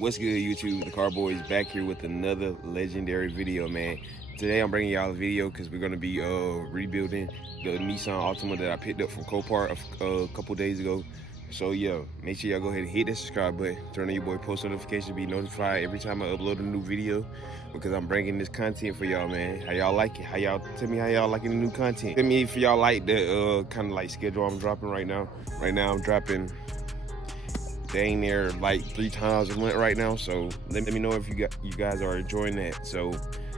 What's good, YouTube? The Car Boy is back here with another legendary video, man. Today I'm bringing y'all a video because we're gonna be rebuilding the Nissan Altima that I picked up from Copart a couple days ago. So yeah, make sure y'all go ahead and hit that subscribe button, turn on your boy post notification, be notified every time I upload a new video, because I'm bringing this content for y'all, man. How y'all like it? Tell me how y'all liking the new content. Tell me if y'all like the kind of like schedule I'm dropping right now. Right now I'm dropping dang near like 3 times a month right now, so let me know if you guys are enjoying that. So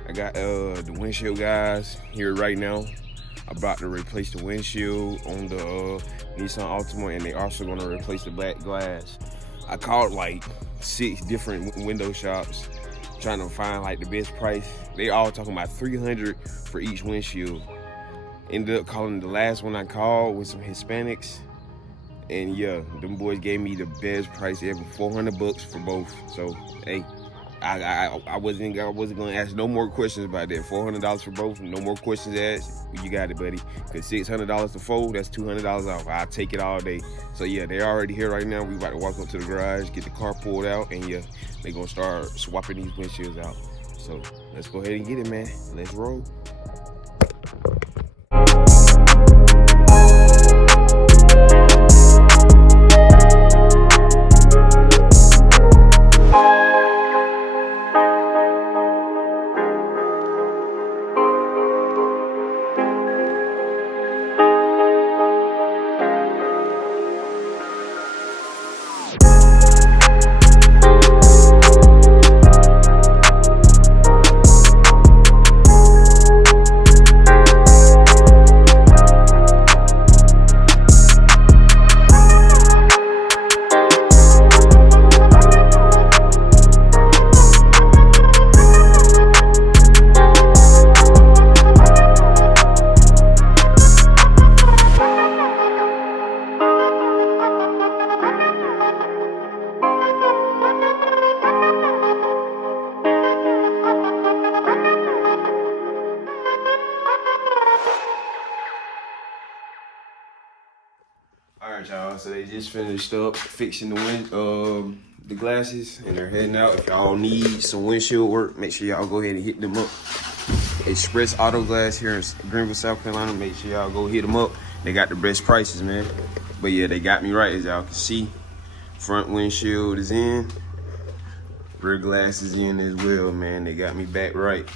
I got the windshield guys here right now. I'm about to replace the windshield on the Nissan Altima, and they also gonna replace the black glass. I called like 6 different window shops trying to find like the best price. They all talking about $300 for each windshield. Ended up calling the last one I called with some Hispanics, and yeah, them boys gave me the best price ever, $400 for both. So hey, I wasn't gonna ask no more questions about that. $400 for both, no more questions asked. You got it, buddy. Cause $600 to fold, that's $200 off. I'll take it all day. So yeah, they're already here right now. We about to walk up to the garage, get the car pulled out, and yeah, they gonna start swapping these windshields out. So let's go ahead and get it, man. Let's roll. Alright, y'all, so they just finished up fixing the glasses, and they're heading out. If y'all need some windshield work, make sure y'all go ahead and hit them up. Express Auto Glass here in Greenville, South Carolina. Make sure y'all go hit them up. They got the best prices, man. But yeah, they got me right, as y'all can see. Front windshield is in, rear glass is in as well, man. They got me back right.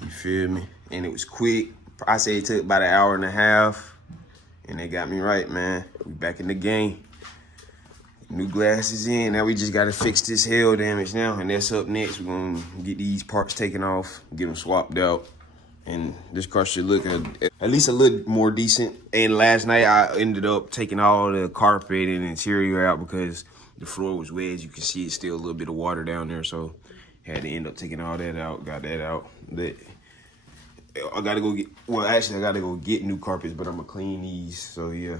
You feel me? And it was quick. I say it took about an hour and a half. And they got me right, man. We back in the game. New glasses in. Now we just gotta fix this hail damage now, and that's up next. We're gonna get these parts taken off, get them swapped out, and this car should look at least a little more decent. And last night I ended up taking all the carpet and interior out because the floor was wet. As you can see, it's still a little bit of water down there, so had to end up taking all that out. Got that out. I gotta go get, well, actually, I gotta go get new carpets, but I'm gonna clean these. So yeah.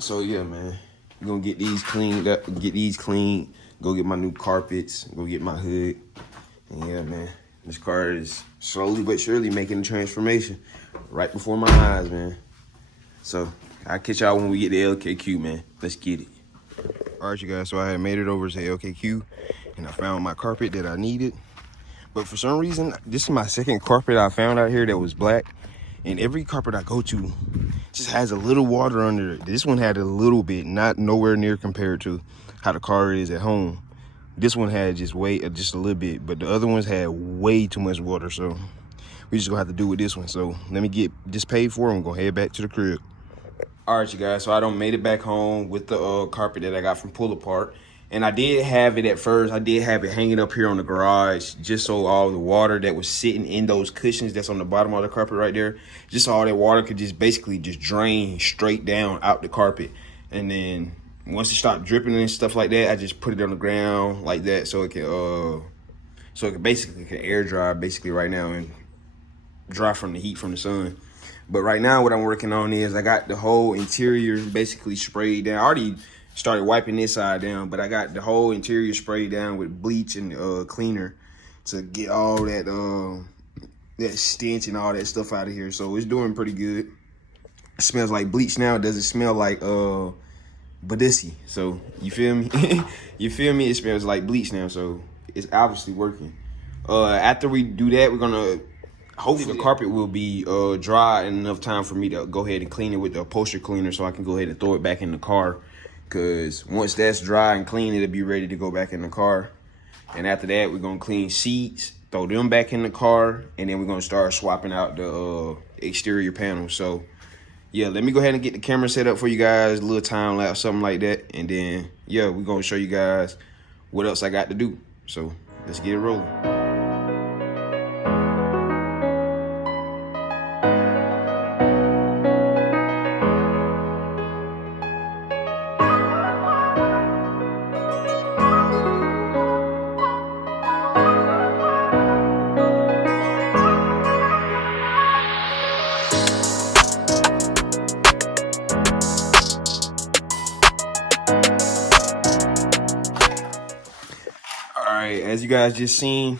So yeah, man. We're gonna get these cleaned up, go get my new carpets, go get my hood. And yeah, man. This car is slowly but surely making a transformation right before my eyes, man. So I'll catch y'all when we get to LKQ, man. Let's get it. All right, you guys, so I had made it over to LKQ, and I found my carpet that I needed. But for some reason, this is my second carpet I found out here that was black. And every carpet I go to just has a little water under it. This one had a little bit, not nowhere near compared to how the car is at home. This one had just a little bit, but the other ones had way too much water. So we just gonna have to do with this one. So let me get this paid for and I'm gonna head back to the crib. All right, you guys, so I done made it back home with the carpet that I got from Pull Apart. And I did have it at first. I did have it hanging up here on the garage, just so all the water that was sitting in those cushions that's on the bottom of the carpet right there, just so all that water could just basically just drain straight down out the carpet. And then once it stopped dripping and stuff like that, I just put it on the ground like that so it can basically air dry basically right now and dry from the heat from the sun. But right now what I'm working on is I got the whole interior basically sprayed down. I already started wiping this side down, but I got the whole interior sprayed down with bleach and cleaner to get all that that stench and all that stuff out of here. So it's doing pretty good. It smells like bleach now. It doesn't smell like Badissy. So you feel me? You feel me? It smells like bleach now, so it's obviously working. After we do that, we're gonna hopefully the carpet will be dry in enough time for me to go ahead and clean it with the upholstery cleaner, so I can go ahead and throw it back in the car. Cause once that's dry and clean, it'll be ready to go back in the car. And after that, we're gonna clean seats, throw them back in the car, and then we're gonna start swapping out the exterior panels. So yeah, let me go ahead and get the camera set up for you guys, a little time lapse, something like that. And then, yeah, we're going to show you guys what else I got to do. So let's get it rolling. As you guys just seen,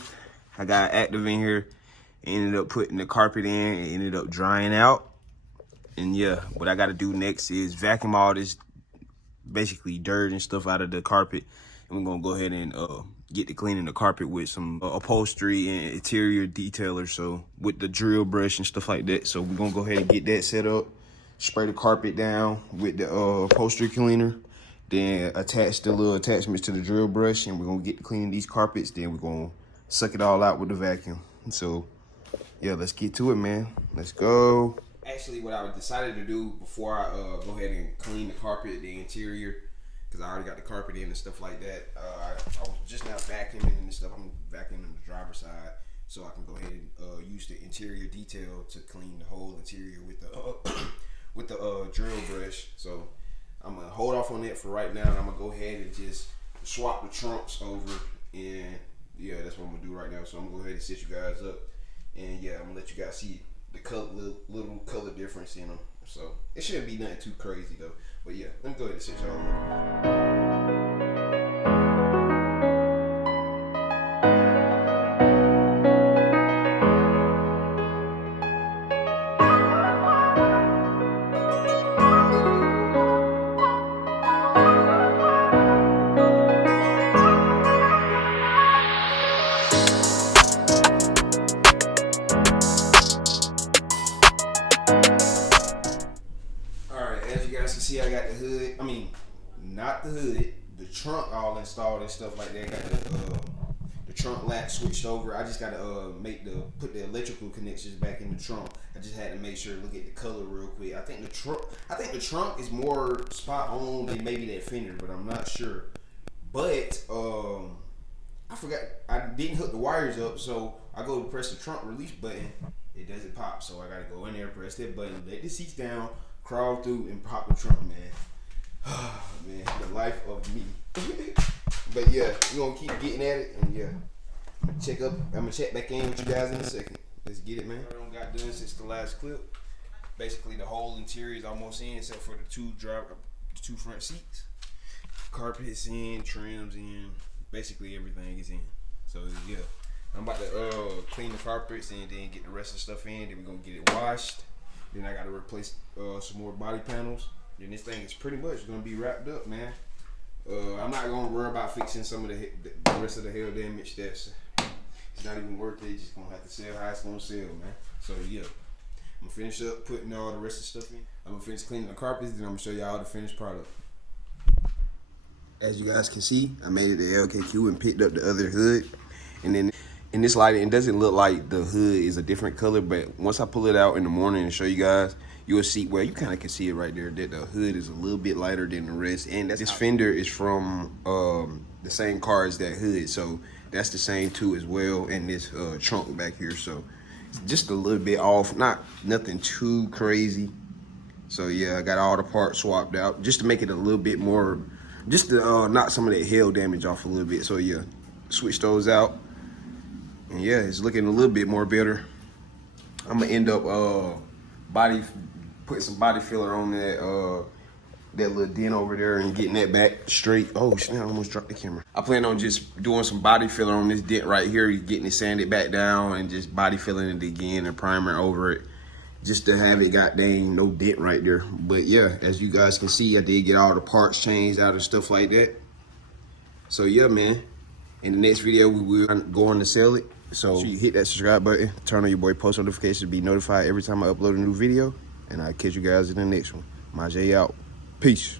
I got active in here, ended up putting the carpet in, it ended up drying out. And yeah, what I got to do next is vacuum all this basically dirt and stuff out of the carpet, and we're gonna go ahead and get to cleaning the carpet with some upholstery and interior detailer, so with the drill brush and stuff like that. So we're gonna go ahead and get that set up, spray the carpet down with the upholstery cleaner, then attach the little attachments to the drill brush, and we're gonna get to cleaning these carpets. Then we're gonna suck it all out with the vacuum. So yeah, let's get to it, man. Let's go. Actually, what I decided to do before I go ahead and clean the carpet, the interior, because I already got the carpet in and stuff like that. I was just now vacuuming and stuff. I'm vacuuming the driver's side, so I can go ahead and use the interior detail to clean the whole interior with the with the drill brush. So I'm gonna hold off on that for right now, and I'm gonna go ahead and just swap the trunks over. And yeah, that's what I'm gonna do right now. So I'm gonna go ahead and set you guys up, and yeah, I'm gonna let you guys see the color, little color difference in them. So it shouldn't be nothing too crazy though. But yeah, let me go ahead and set y'all up. See, I got the hood. I mean, not the hood. The trunk all installed and stuff like that. Got the trunk latch switched over. I just got to put the electrical connections back in the trunk. I just had to make sure look at the color real quick. I think the trunk is more spot on than maybe that fender, but I'm not sure. But I forgot I didn't hook the wires up, so I go to press the trunk release button. It doesn't pop, so I got to go in there, press that button, let the seats down, crawl through and pop the trunk, man. Man, the life of me. But yeah, we're gonna keep getting at it, and yeah, I'm gonna check back in with you guys in a second. Let's get it, man. I don't got done since the last clip. Basically, the whole interior is almost in, except for the two front seats. Carpets in, trims in, basically everything is in. So yeah, I'm about to clean the carpets and then get the rest of the stuff in. Then we're gonna get it washed. Then I got to replace some more body panels. Then this thing is pretty much going to be wrapped up, man. I'm not going to worry about fixing some of the rest of the hail damage. It's not even worth it. It's just going to have to sell how it's going to sell, man. So, yeah. I'm going to finish up putting all the rest of the stuff in. I'm going to finish cleaning the carpets. Then I'm going to show y'all the finished product. As you guys can see, I made it to LKQ and picked up the other hood. And then in this lighting, it doesn't look like the hood is a different color, but once I pull it out in the morning and show you guys, you'll see, well, you kind of can see it right there, that the hood is a little bit lighter than the rest. And this fender is from the same car as that hood, so that's the same too as well. And this trunk back here, so just a little bit off, nothing too crazy. So yeah, I got all the parts swapped out just to make it a little bit more, just to knock some of that hail damage off a little bit. So yeah, switch those out. And yeah, it's looking a little bit more better. I'm gonna end up putting some body filler on that little dent over there and getting that back straight. Oh snap, I almost dropped the camera. I plan on just doing some body filler on this dent right here, getting it sanded back down and just body filling it again and primer over it. just to have it got dang no dent right there. But yeah, as you guys can see, I did get all the parts changed out and stuff like that. So yeah, man, in the next video we will go on to sell it. So you hit that subscribe button, turn on your boy post notifications to be notified every time I upload a new video, and I'll catch you guys in the next one. My J out. Peace.